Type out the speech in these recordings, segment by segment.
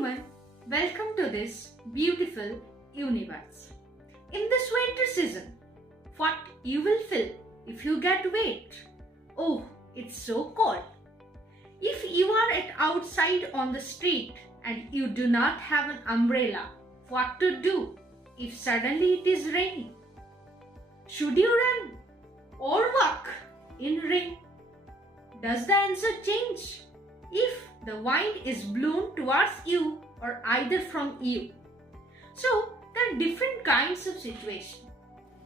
everyone, welcome to this beautiful universe. In this winter season, what you will feel if you get wet? Oh, it's so cold. If you are outside on the street and you do not have an umbrella, what to do if suddenly it is raining? Should you run or walk in rain? Does the answer change if the wind is blown towards you or either from you? So there are different kinds of situations.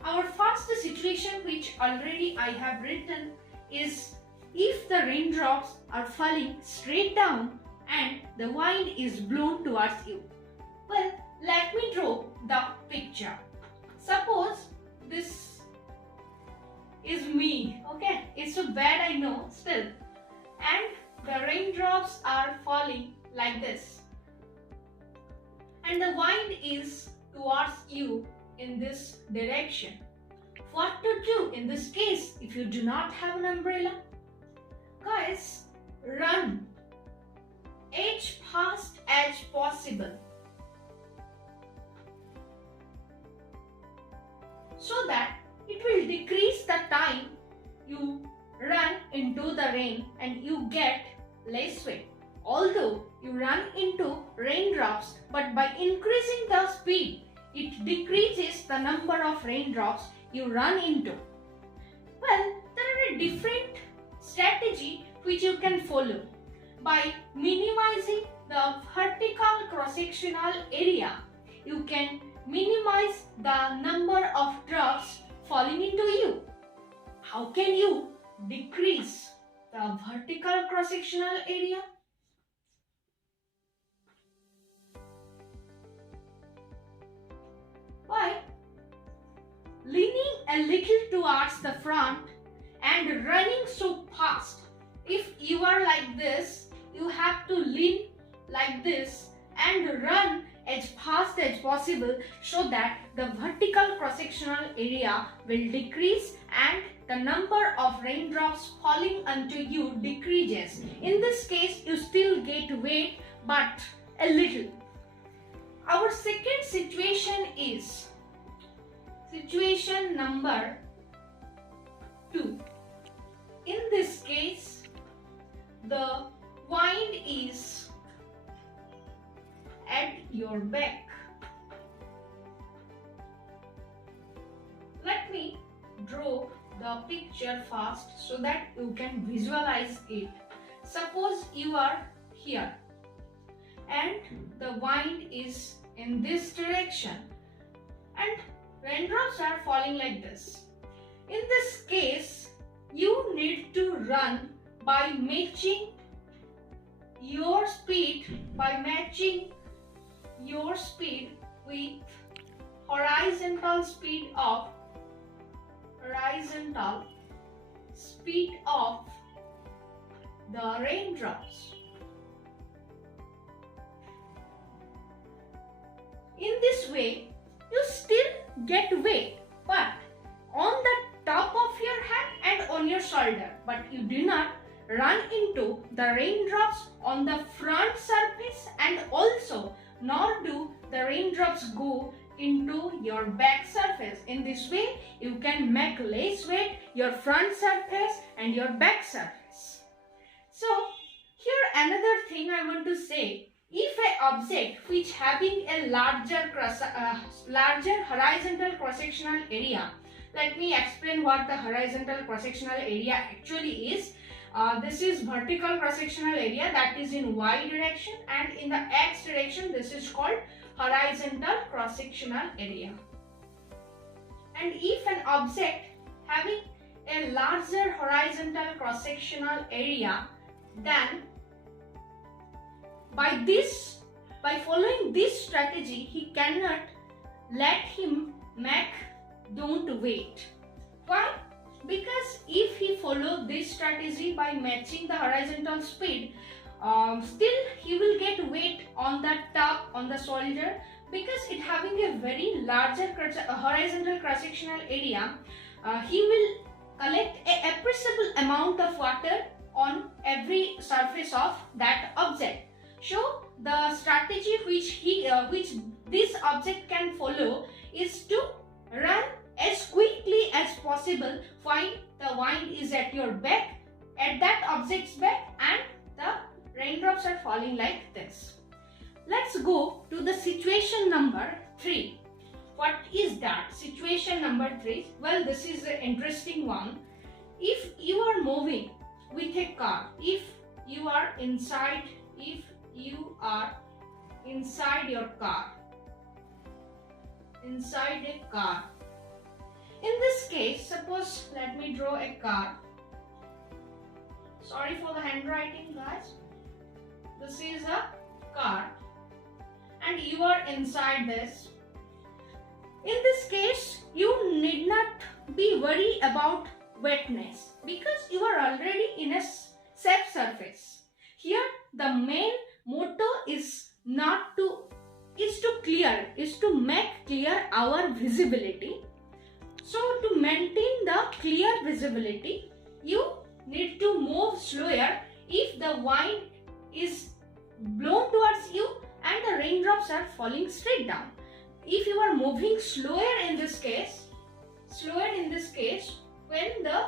Our first situation, which already I have written, is if the raindrops are falling straight down and the wind is blown towards you. Well, let me draw the picture. Suppose this is me, okay? It's so bad, I know, still. And the raindrops are falling like this. And the wind is towards you in this direction. What to do in this case if you do not have an umbrella? Guys, run as fast as possible so that it will decrease the time you run into the rain and you get less wet. Although you run into raindrops, but by increasing the speed, it decreases the number of raindrops you run into. Well, there are a different strategy which you can follow. By minimizing the vertical cross-sectional area, you can minimize the number of drops falling into you. How can you decrease the vertical cross-sectional area? By leaning a little towards the front and running so fast. If you are like this, you have to lean like this and run as fast as possible so that the vertical cross-sectional area will decrease and the number of raindrops falling onto you decreases. In this case, you still get wet, but a little. Our second situation is situation number 2. In this case, the wind is at your back. Let me draw the picture fast so that you can visualize it. Suppose you are here and the wind is in this direction and raindrops are falling like this. In this case, you need to run by matching your speed with horizontal speed of the raindrops. In this way, you still get wet, but on the top of your head and on your shoulder, but you do not run into the raindrops on the front surface, and also nor do the raindrops go into your back surface. In this way, you can make less wet your front surface and your back surface. So here another thing I want to say. If an object which having a larger horizontal cross-sectional area, let me explain what the horizontal cross-sectional area actually is. This is vertical cross-sectional area, that is in Y direction, and in the X direction this is called horizontal cross-sectional area. And if an object having a larger horizontal cross-sectional area, then by following this strategy, he cannot let him don't wait. Why? Because if he follow this strategy by matching the horizontal speed, still he will get wet on the top, on the shoulder, because it having a very larger horizontal cross-sectional area. He will collect a appreciable amount of water on every surface of that object. So the strategy which this object can follow is to run as quickly as possible while the wind is at your back, at that object's back, and the raindrops are falling like this. Let's go to the situation number 3. What is that? Situation number 3. Well, this is an interesting one. If you are moving with a car, if you are inside your car, inside a car. In this case, suppose, let me draw a car. Sorry for the handwriting, guys. This is a car and you are inside this. In this case, you need not be worried about wetness because you are already in a safe surface. Here, the main motto is to make clear our visibility. So to maintain the clear visibility, you need to move slower if the wind is blown towards you and the raindrops are falling straight down. If you are moving slower in this case, when the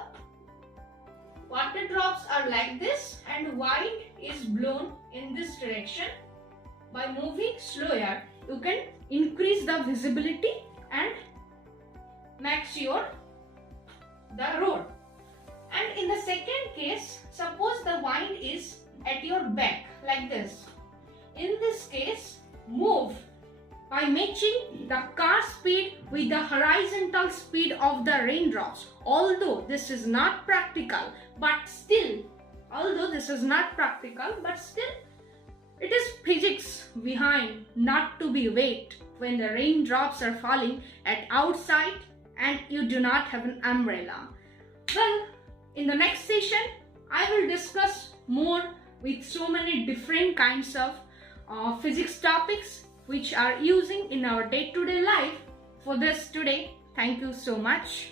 water drops are like this and wind is blown in this direction, by moving slower, you can increase the visibility and make sure the road. And in the second case, suppose the wind is at your back like this. In this case, move by matching the car speed with the horizontal speed of the raindrops. Although this is not practical, but still, it is physics behind not to be wet when the raindrops are falling at outside and you do not have an umbrella. Well, in the next session, I will discuss more with so many different kinds of physics topics which are using in our day-to-day life. For this today, thank you so much.